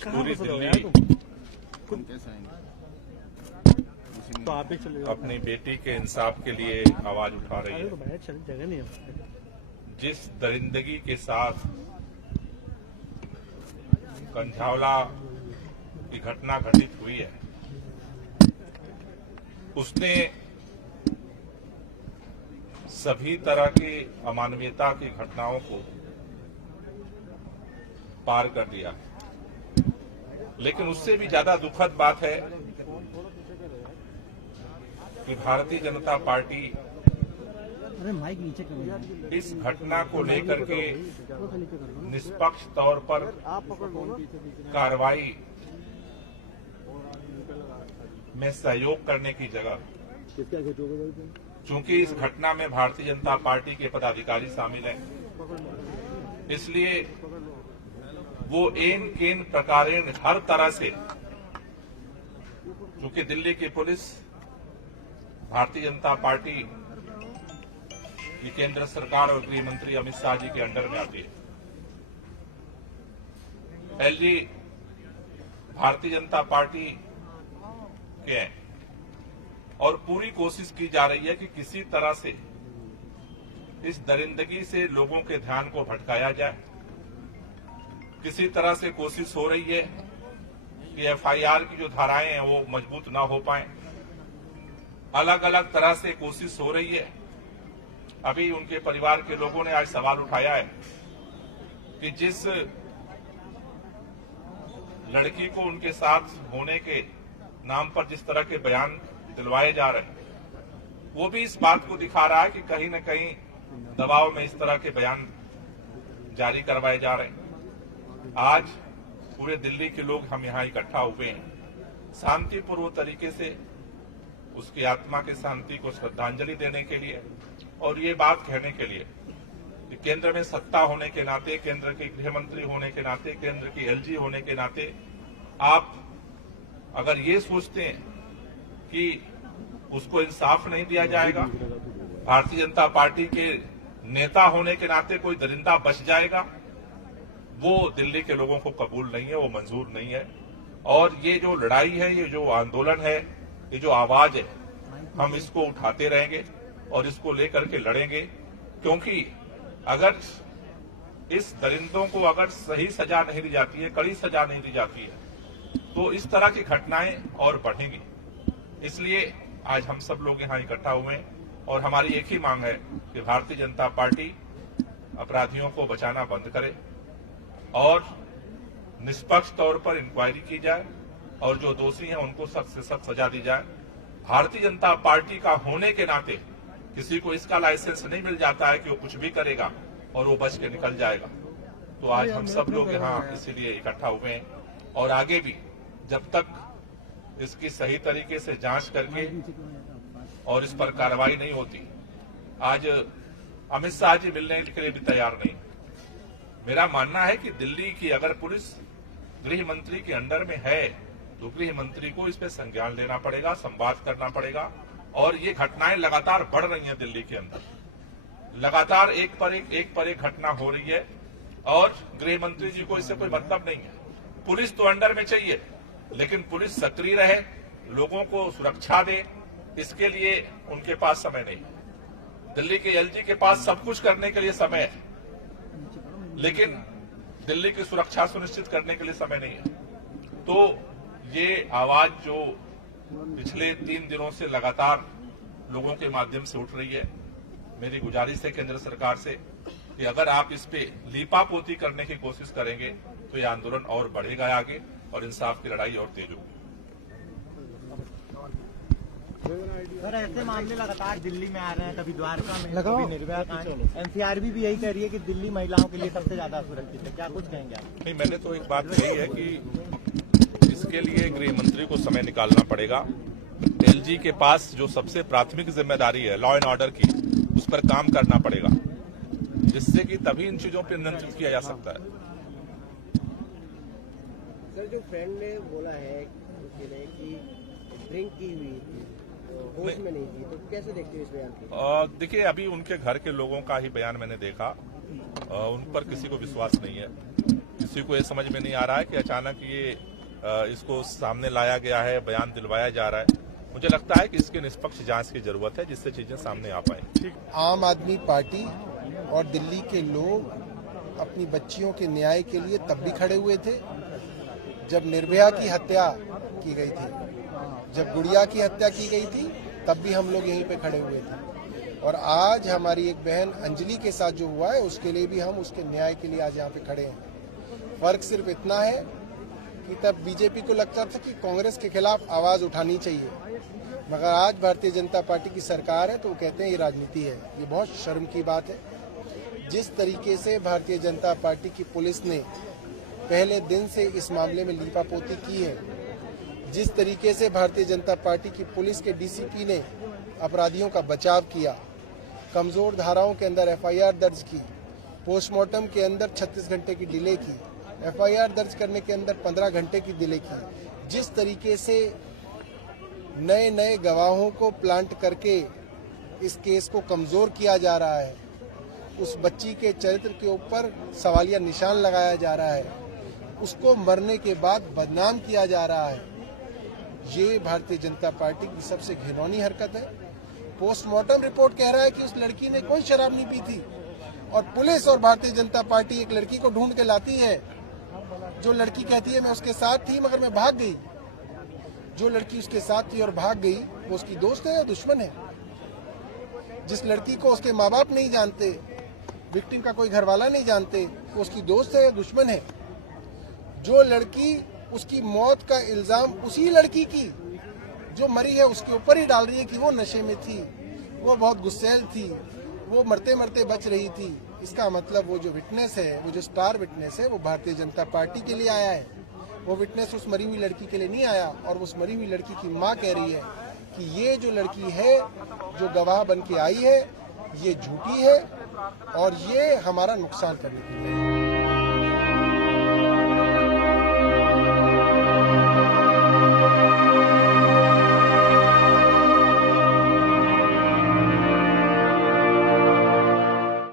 आज पूरी दिल्ली तो आप ही चले अपनी बेटी के इंसाफ के लिए आवाज उठा रही है। जगह नहीं है। जिस दरिंदगी के साथ कंझावला की घटना घटित हुई है, उसने सभी तरह की अमानवीयता की घटनाओं को पार कर दिया। लेकिन उससे भी ज्यादा दुखद बात है कि भारतीय जनता पार्टी इस घटना को लेकर के निष्पक्ष तौर पर कार्रवाई में सहयोग करने की जगह, चूंकि इस घटना में भारतीय जनता पार्टी के पदाधिकारी शामिल हैं, इसलिए वो एन केन प्रकारेण हर तरह से, चूंकि दिल्ली की पुलिस भारतीय जनता पार्टी की केंद्र सरकार और गृह मंत्री अमित शाह जी के अंडर में आती है, एलजी भारतीय जनता पार्टी के हैं और पूरी कोशिश की जा रही है कि किसी तरह से इस दरिंदगी से लोगों के ध्यान को भटकाया जाए। किसी तरह से कोशिश हो रही है कि एफआईआर की जो धाराएं हैं वो मजबूत ना हो पाए। अलग अलग तरह से कोशिश हो रही है। अभी उनके परिवार के लोगों ने आज सवाल उठाया है कि जिस लड़की को उनके साथ होने के नाम पर जिस तरह के बयान दिलवाए जा रहे हैं, वो भी इस बात को दिखा रहा है कि कहीं न कहीं दबाव में इस तरह के बयान जारी करवाए जा रहे हैं। आज पूरे दिल्ली के लोग हम यहाँ इकट्ठा हुए हैं शांतिपूर्व तरीके से उसकी आत्मा की शांति को श्रद्धांजलि देने के लिए और ये बात कहने के लिए कि केंद्र में सत्ता होने के नाते, केंद्र के गृह मंत्री होने के नाते, केंद्र की एलजी होने के नाते, आप अगर ये सोचते हैं कि उसको इंसाफ नहीं दिया जाएगा, भारतीय जनता पार्टी के नेता होने के नाते कोई दरिंदा बच जाएगा, वो दिल्ली के लोगों को कबूल नहीं है, वो मंजूर नहीं है। और ये जो लड़ाई है, ये जो आंदोलन है, ये जो आवाज है, हम इसको उठाते रहेंगे और इसको लेकर के लड़ेंगे, क्योंकि अगर इस दरिंदों को अगर सही सजा नहीं दी जाती है, कड़ी सजा नहीं दी जाती है, तो इस तरह की घटनाएं और बढ़ेंगी। इसलिए आज हम सब लोग यहाँ इकट्ठा हुए हैं और हमारी एक ही मांग है कि भारतीय जनता पार्टी अपराधियों को बचाना बंद करे और निष्पक्ष तौर पर इंक्वायरी की जाए और जो दोषी हैं उनको सख्त से सख्त सजा दी जाए। भारतीय जनता पार्टी का होने के नाते किसी को इसका लाइसेंस नहीं मिल जाता है कि वो कुछ भी करेगा और वो बच के निकल जाएगा। तो आज हम सब लोग यहाँ इसीलिए इकट्ठा हुए हैं और आगे भी जब तक इसकी सही तरीके से जांच करके और इस पर कार्रवाई नहीं होती, आज अमित शाह जी मिलने के लिए भी तैयार नहीं। मेरा मानना है कि दिल्ली की अगर पुलिस गृह मंत्री के अंडर में है तो गृह मंत्री को इस पे संज्ञान लेना पड़ेगा, संवाद करना पड़ेगा। और ये घटनाएं लगातार बढ़ रही हैं दिल्ली के अंदर, लगातार एक पर एक घटना हो रही है और गृह मंत्री जी को इससे कोई मतलब नहीं है। पुलिस तो अंडर में चाहिए, लेकिन पुलिस सक्रिय रहे, लोगों को सुरक्षा दे, इसके लिए उनके पास समय नहीं। दिल्ली के एलजी के पास सब कुछ करने के लिए समय है, लेकिन दिल्ली की सुरक्षा सुनिश्चित करने के लिए समय नहीं है। तो ये आवाज जो पिछले 3 दिनों से लगातार लोगों के माध्यम से उठ रही है, मेरी गुजारिश है केंद्र सरकार से कि अगर आप इस पे लीपापोती करने की कोशिश करेंगे तो ये आंदोलन और बढ़ेगा आगे और इंसाफ की लड़ाई और तेज होगी। सर, ऐसे मामले लगातार दिल्ली में आ रहे हैं, कभी द्वारका में, कभी निर्भया कांड। एनसीआरबी भी यही कह रही है कि दिल्ली महिलाओं के लिए सबसे ज्यादा सुरक्षित है। क्या कुछ कहेंगे आप? नहीं, मैंने तो एक बात कही है कि इसके लिए गृह मंत्री को समय निकालना पड़ेगा। एलजी के पास जो सबसे प्राथमिक जिम्मेदारी है लॉ एंड ऑर्डर की, उस पर काम करना पड़ेगा, जिससे कि तभी इन चीजों पर नियंत्रित किया जा सकता है। सर, जो फ्रेंड ने बोला है कि ड्रिंक की हुई थी, होश में नहीं थी, तो कैसे देखते हो इस बयान को? देखिए, अभी उनके घर के लोगों का ही बयान मैंने देखा, उन पर किसी को विश्वास नहीं है। किसी को ये समझ में नहीं आ रहा है कि अचानक ये इसको सामने लाया गया है, बयान दिलवाया जा रहा है। मुझे लगता है कि इसकी निष्पक्ष जांच की जरूरत है, जिससे चीजें सामने आ पाए। आम आदमी पार्टी और दिल्ली के लोग अपनी बच्चियों के न्याय के लिए तब भी खड़े हुए थे जब निर्भया की हत्या की गई थी, जब गुड़िया की हत्या की गई थी, तब भी हम लोग यहीं पे खड़े हुए थे। और आज हमारी एक बहन अंजलि के साथ जो हुआ है उसके लिए भी हम उसके न्याय के लिए आज यहाँ पे खड़े हैं। फर्क सिर्फ इतना है कि तब बीजेपी को लगता था कि कांग्रेस के खिलाफ आवाज उठानी चाहिए, मगर आज भारतीय जनता पार्टी की सरकार है तो वो कहते हैं ये राजनीति है। ये बहुत शर्म की बात है। जिस तरीके से भारतीय जनता पार्टी की पुलिस ने पहले दिन से इस मामले में लीपापोती की है, जिस तरीके से भारतीय जनता पार्टी की पुलिस के डीसीपी ने अपराधियों का बचाव किया, कमजोर धाराओं के अंदर एफआईआर दर्ज की, पोस्टमार्टम के अंदर 36 घंटे की डिले की, एफआईआर दर्ज करने के अंदर 15 घंटे की डिले की, जिस तरीके से नए नए गवाहों को प्लांट करके इस केस को कमजोर किया जा रहा है, उस बच्ची के चरित्र के ऊपर सवालिया निशान लगाया जा रहा है, उसको मरने के बाद बदनाम किया जा रहा है, ये भारतीय जनता पार्टी की सबसे घिनौनी हरकत है। पोस्टमार्टम रिपोर्ट कह रहा है कि उस लड़की ने कोई शराब नहीं पी थी, और पुलिस और भारतीय जनता पार्टी एक लड़की को ढूंढ के लाती है, जो लड़की कहती है मैं उसके साथ थी मगर मैं भाग गई। जो लड़की उसके साथ थी और भाग गई वो उसकी दोस्त है या दुश्मन है? जिस लड़की को उसके माँ बाप नहीं जानते, विक्टिम का कोई घरवाला नहीं जानते, वो उसकी दोस्त है या दुश्मन है? जो लड़की उसकी मौत का इल्जाम उसी लड़की की जो मरी है उसके ऊपर ही डाल रही है कि वो नशे में थी, वो बहुत गुस्सैल थी, वो मरते मरते बच रही थी, इसका मतलब वो जो विटनेस है, वो जो स्टार विटनेस है, वो भारतीय जनता पार्टी के लिए आया है। वो विटनेस उस मरी हुई लड़की के लिए नहीं आया। और उस मरी हुई लड़की की माँ कह रही है कि ये जो लड़की है, जो गवाह बन के आई है, ये झूठी है और ये हमारा नुकसान करने की है।